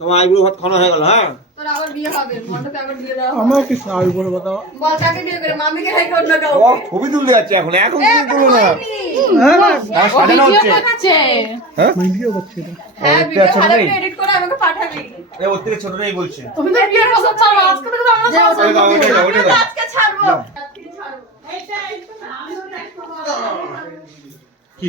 তোমার আইবুড়ো ভাত খাওয়া হয়ে গেল। হ্যাঁ তোর আবার বিয়ে হবে, মণ্ডপে আবার বিয়ে দাও। আমার কি আইবুড়ো ভাত? বল কাকে বিয়ে করে, মামিকে খাই কোন না কাও। ও ছবি তুলতে যাচ্ছে এখন ছবি তুলো না। হ্যাঁ সাজানো হচ্ছে। হ্যাঁ ভিডিও করছি এটা। হ্যাঁ ভিডিও ভালো করে এডিট করে আমাকে পাঠাবি। এই ওর থেকে ছোটটাই বলছে। তুমি তো বিয়ের বছর ছাড়ো, আজকে তো আমরা ছাড়বো। আজকে ছাড়বো। কি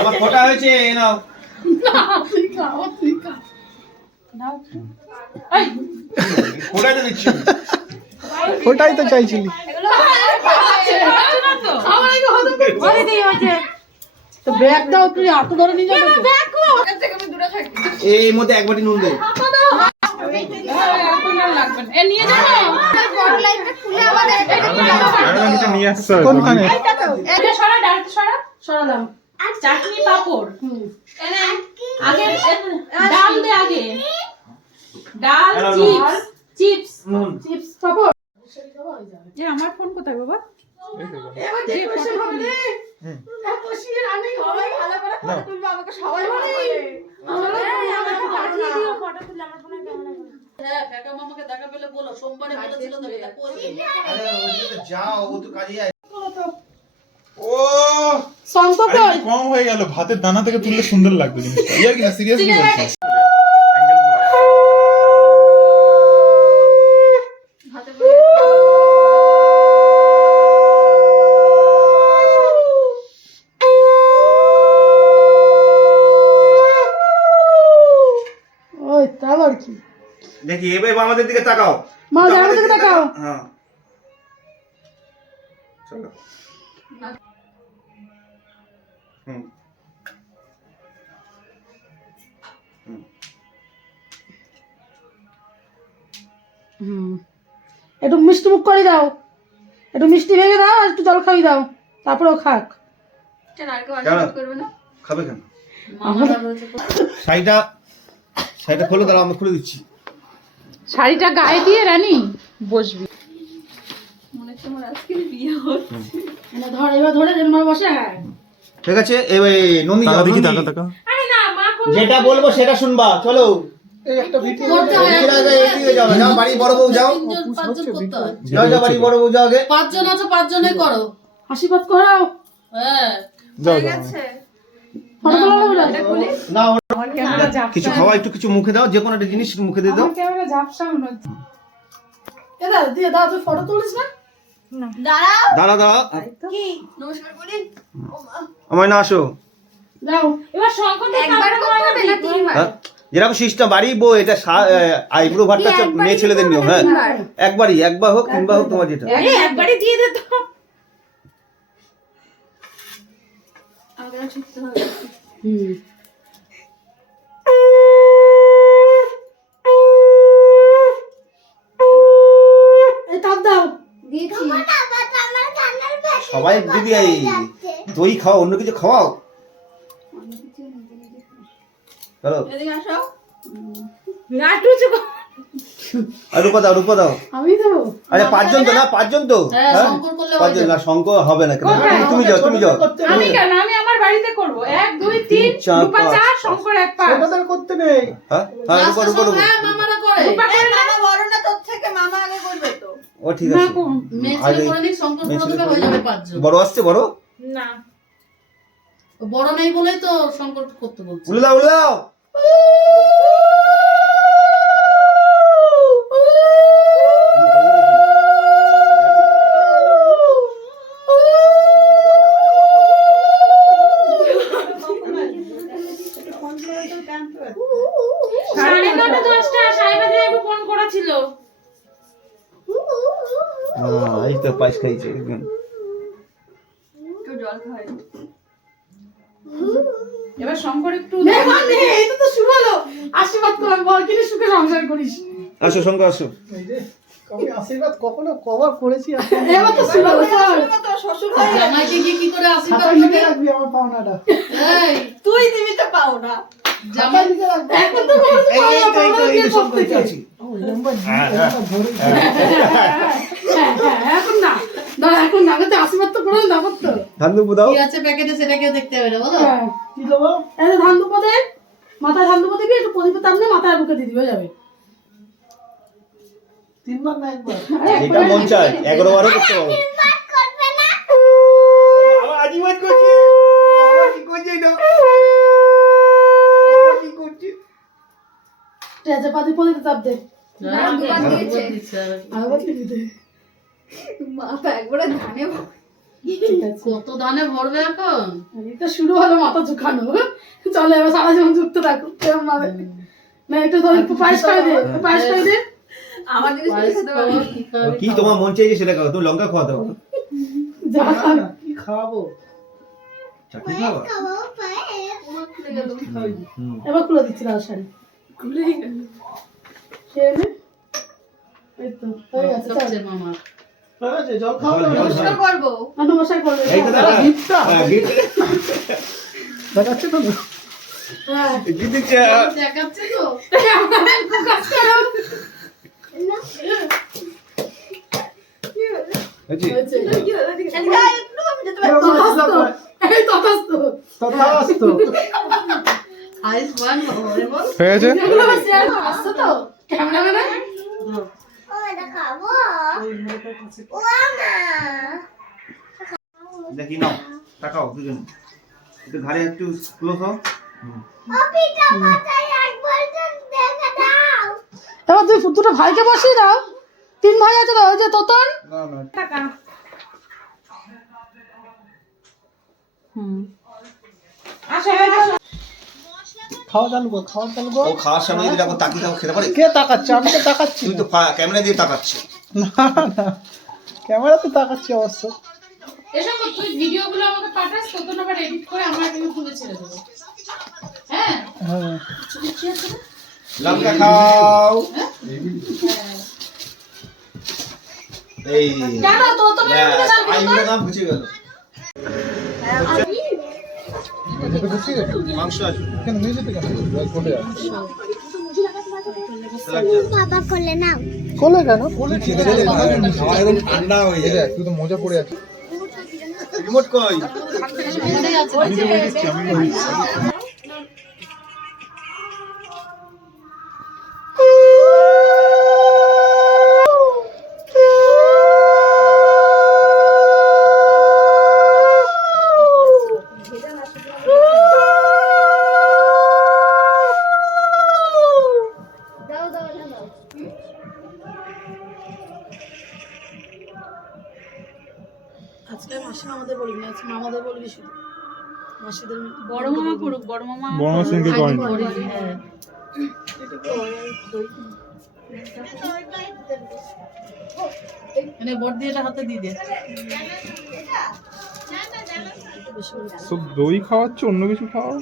আমার ফটা হয়েছে নাও। ফটাই তো দিচ্ছি। ওটাই তো চাইছিলি। তো ব্যাগ দাও, তুই হাতে ধরে নিয়ে যাবে তো? এই মধ্যে এক বাটি নুন দে। কোনখানে? সরালাম। চাটনি পাপড় আগে ডাল দে, আগে ডাল, চিপস চিপস পাপড়। আমার ফোন কোথায় বাবা? সবাই মামাকে দেখা পেলে বলো, সোমবারে বলেছিল তো এটা করবে। যাও ও তো কাজে যায়। ও শঙ্কর আরে কি কম হয়ে গেল, ভাতের দানা থেকে তুললে সুন্দর লাগবে জিনিসটা। ইয়ার কি না, সিরিয়াসলি বলছি। ওই তারপর কি? দেখি এবার আমাদের দিকে তাকাও। মা আমাদের দিকে তাকাও। হ্যাঁ চলো। একটু মিষ্টি মুখ করে দাও, একটু মিষ্টি ভেঙে দাও, আর একটু জল খাইয়ে দাও, তারপরেও খাক। কেন আর কেউ আশীর্বাদ করবে না? খাবে কেন? শাড়িটা খোলো, দাঁড়াও আমি খুলে দিচ্ছি। শাড়িটা গায়ে দিয়ে রানী বসবি। মনে হচ্ছে আমার আজকে বিয়ে হচ্ছে। ধর, এবার ধরে যেন বসে। হ্যাঁ ঠিক আছে এবার নন্দি যাও। দেখি, নন্দি। টাকা আরে না, মা কোন যেটা বলবো সেটা শুনবা। চলো এই একটা ভিডিও করতে হয়। এদিকে আগে, এদিকে যাও। যাও বাড়ি বড় বউ যাও। পাঁচজন করতে হয়। যাও যাও বাড়ি বড় বউ যাও আগে। পাঁচজন আছে, পাঁচজনে করো, আশীর্বাদ করাও। হ্যাঁ যাও ঠিক যাও। আছে। ফটো তোলা লাগবে না? না কিছু খাওয়া, একটু কিছু মুখে দাও, যে কোনো একটা জিনিস মুখে দিয়ে দাও। ক্যামেরা ঝাপসা মনে হচ্ছে। এ দাও, দিয়ে দাও, তুই ফটো তুলিস না? দাঁড়াও। দাঁড়া দাঁড়া কি নমস্কার বলি। আমায় না আসো। দাও। এবার শঙ্কর দিয়ে একবার করতে হবে না তিনবার? হ্যাঁ যেরকম সিস্টেম বাড়ি বউ, এটা আইবুড়ো ভাতটা হচ্ছে মেয়ে ছেলেদের নিয়ম। হ্যাঁ একবারই, একবার হোক তিনবার হোক, তোমার যেটা। একবারে দিয়ে দে তো। আগে ছুটতে হবে। এই তাপ দাও। দিয়েছি। সবাই দিদি এই দই খাও, অন্য কিছু খাওয়াও। চলো এদিকে আসো। লাটু চুকো। আর রূপা দাও, রূপা দাও। আমি দেবো। আরে পাঁচজন তো না, পাঁচজন তো। হ্যাঁ, হ্যাঁ শঙ্কর করলে পাঁচজন না, শঙ্কর হবে না কেন? তুমি যাও, তুমি যাও। আমি কেন, আমি আমার বাড়িতে করব। 1 2 3 চার, রূপা পাঁচ। 4 শঙ্কর 1 5। ওটা তো করতে নেই। হ্যাঁ হ্যাঁ রূপা রূপা রূপা। হ্যাঁ, মামারা করে। রূপা করে না। মামা বড় না, তোর থেকে মামা আগে করবে তো। ও ঠিক আছে। মেয়ে ছেলে করে নিক, শঙ্কর করে দেবে, হয়ে যাবে পাঁচজন। বড় আসছে, বড় না। বড় নেই বলেই তো শঙ্কর করতে বলছে। উলে দাও, উলে দাও। সাড়ে 9টা 10টা সাহেবাদি বাবু ফোন করেছিল। এই তো পায়েস খাইছে। একটু জল খাই। এবার শঙ্কর একটু মেহমান নেই, এটা তো শুভ হলো। আশীর্বাদ করলাম, বল কিনে সুখে সংসার করিস। আসো শঙ্কর আসো। এই যে আমি আশীর্বাদ কখনো কভার করেছি? এবার তো শুভ হলো। তো শ্বশুর হয়ে গেছে। জামাইকে গিয়ে কি করে আশীর্বাদ খাতায় লিখে করবি? রাখবি আমার পাওনাটা। এই তুই দিবি তো পাও না। জামাই লিখে রাখবি। এখন তো বলছে এই তো শঙ্কর এসে আছি। এখন না, দাঁড়া, এখন না, আগে তো আশীর্বাদ তো করে দাও তো। ধান দুপুর দাও। কি আছে প্যাকেটে সেটা কেউ দেখতে হবে না, বলো। কি দেবো? এই ধান দুপো দে। মাথায় ঢাল দেবো দিবি, একটু প্রদীপের তাপ নিয়ে মাথায় বুকে দিয়ে দিবে, হয়ে যাবে। 3 বার না 1 বার? যেটা মন চায় 11 বারও করতে পারবো। আবার আজিবাজ করছে। আবার কি করছে এটা? আবার কি করছে? টেজে পাতি প্রদীপের তাপ দে। আবার দিবি দে। মাথা একবারে ধানে ঠিক আছে। কত দানে ভরবে এখন? এটা শুরু হলো মাথা ঝুঁকানো। চলে এবার সারা জীবন যুক্ত থাকো কেমন ভাবে। না একটু ধর, একটু পায়েস খাই দে, একটু পায়েস খাই দে। আমার জিনিস খেতে পারবো। কি তোমার মন চাইছে সেটা খাও, তুমি লঙ্কা খাওয়াতে পারো। যা খাবি। কি খাওয়াবো? চাটনি খাওয়া? হুম। এবার খুলে দিচ্ছি লাল শাড়ি। খেয়ে নে। এই তো হয়ে গেছে, চল। মামা ঠিক আছে, জল খাওয়াতে জল, হবে? জল। নমস্কার করবো। আর নমস্কার করবে। এই তো দাদা, গিফটটা? হ্যাঁ, gift। দেখাচ্ছে তো? হ্যাঁ। gift দিচ্ছে। দেখাচ্ছে তো। হয়েছে? হয়েছে। এরকম তথাস্তু। এই তথাস্তু। তথাস্তু। আইসমান বাবা বল। হয়ে গেছে? এগুলো আবার share আসছে তো? ক্যামেরাম্যানে? দেখি নাও, তাকাও দুজন। একটু ঘাড়ে একটু ক্লোজ হও। হুম। এবার তুই দুটো ভাইকে বসিয়ে দাও। 3 ভাই আছে তো, ওই যে তোতন। না না, খাওয়া চালু কর, খাওয়া চালু কর। ও খাওয়ার সামনে যদি এখন তাকিয়ে থাকো, খেতে পারে? কে তাকাচ্ছে? আমি তো তাকাচ্ছি তুই না। তো ক্যামেরা দিয়ে তাকাচ্ছি। না না, ক্যামেরাতে তাকাচ্ছি অবশ্য। এসব তুই ভিডিওগুলো আমাকে পাঠাস, তখন আবার এডিট করে আমার আমি তুলে ছেড়ে দেবো। হ্যাঁ হ্যাঁ, লঙ্কা খাও। এই কেন তোতনের দিকে যাবি তোতন? আইগুলো না বুঝে গেল। এটা বেশি গেছে? মাংস আছে। কেন নিয়ে যেতে কেন? কোলে আছে। কোলে কেন? কোলে ঠান্ডা হয়ে এই দেখ, তুই তো মজা পড়ে আছিস। রিমোট কই? আজকে মাসিমা আমাদের বলবি না, আজকে মামাদের বলবি শুধু। মাসিদের বড় মামা করুক, বড় মামা বড় মামা সঙ্গে করেনি। করেনি, হ্যাঁ। মানে বড় দিয়ে এটা হাতে দিয়ে দে। সব দই খাওয়াচ্ছে, অন্য কিছু খাওয়াও।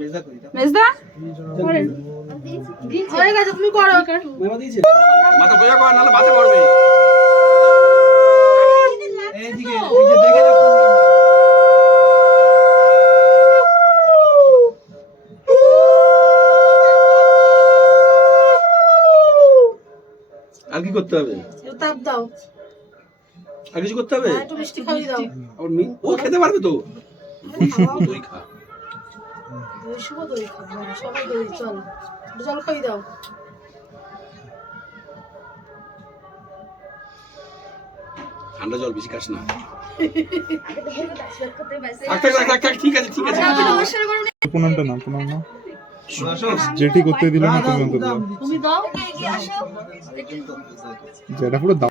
মেজদা কই দাও। মেজদা হয়ে গেছে, তুমি করো। মাথা বোঝা কর, নালে বাতে পড়বে। এইদিকে এই যে দেখে দেখো। আর কি করতে হবে? একটু তাপ দাও। আর কিছু করতে হবে? আর একটু মিষ্টি খাইয়ে দাও। আর ও খেতে পারবে তো? দই খা। দই শুভ দই খাবো, সবাই দই, চল। একটু জল খাইয়ে দাও। ঠান্ডা জল বেশি খাস না। থাক, ঠিক আছে। পুনামটা না, পুনাম না। যেটি করতে দিলে না তুমি অন্তত দাও। তুমি দাও। যেটা পুরো দাও।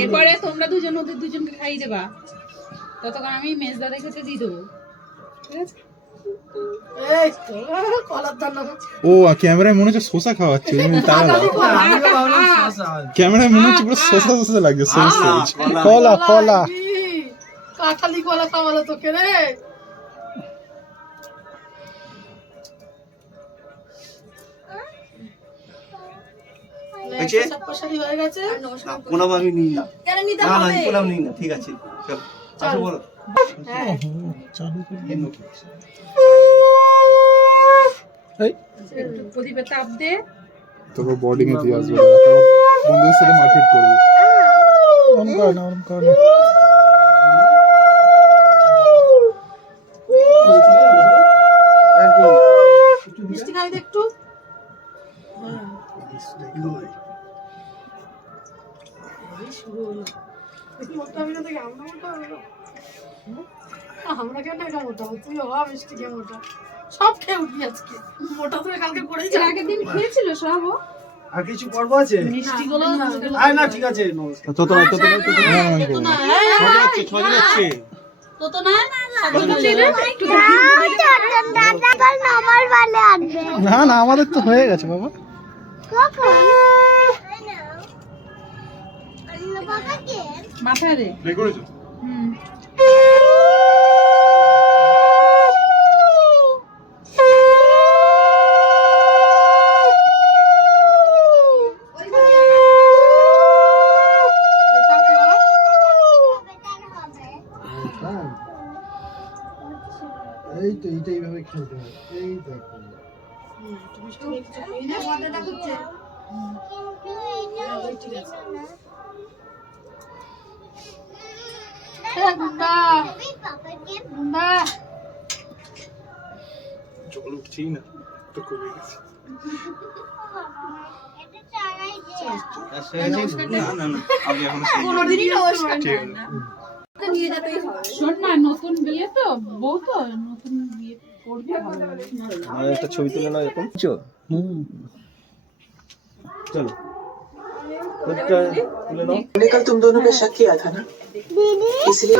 এরপরে তোমরা দুজন ওদের দুজনকে খাইয়ে দেবা, ততক্ষণ আমি মেজদাদের খেতে দিয়ে দেবো, ঠিক আছে? এই তো, কলার দানা। ও ক্যামেরায় মনে হচ্ছে শসা খাওয়াচ্ছে, তুমি তাহলে ক্যামেরায় মনে হচ্ছে পুরো শসা লাগছে। কলা কলা। কাঁঠালি কলা খাওয়ালো তোকে রে। হয়েছে? একটা চপ্পাশাড়ি হয়ে গেছে। না, প্রণাম আমি নিই না। কেন নিতে না, না, হবে? আমি প্রণাম নিই না। ঠিক আছে, চল। আসো, বলো। হ্যাঁ। চালু করে এই একটু প্রদীপের তাপ দে। তারপর বোর্ডিং এ দিয়ে আসবে, তারপর বন্ধুদের সাথে মারপিট করবে। ওরম কর না, ওরম কর না। আর কি? মিষ্টি খাই দে একটু। এই শুরু হলো। দেখি মোটা হবে না দেখি আমরা মোটা হবে না। আমরা কেন এটা মোটা হবো? তুই হওয়া মিষ্টি খেয়ে মোটা। সব খেয়ে উঠবি আজকে। মোটা তুই কালকে করেই এর আগের দিন খেয়েছিল সব ও? আর কিছু পর্ব আছে? মিষ্টি গুলো না ঠিক আছে, নমস্কার। তো তো তো তো তো না ছজন হচ্ছে। তো না না না, আমাদের তো হয়ে গেছে বাবা। মাথায় দে। প্লে করেছো? হুম। এই তো এইটা এইভাবে খেলতে হবে। এই দেখো, জল উঠছেই না, তো কমে গেছে। না না না, আমি এখন শোন না, নতুন বিয়ে তো, বউ তো নতুন বিয়ে করবে, ভালো লাগে। একটা ছবি তুলে নাও এরকম। হুম। চলো। ওটা তুলে নাও। मैंने कल तुम दोनों पे शक किया था ना, इसलिए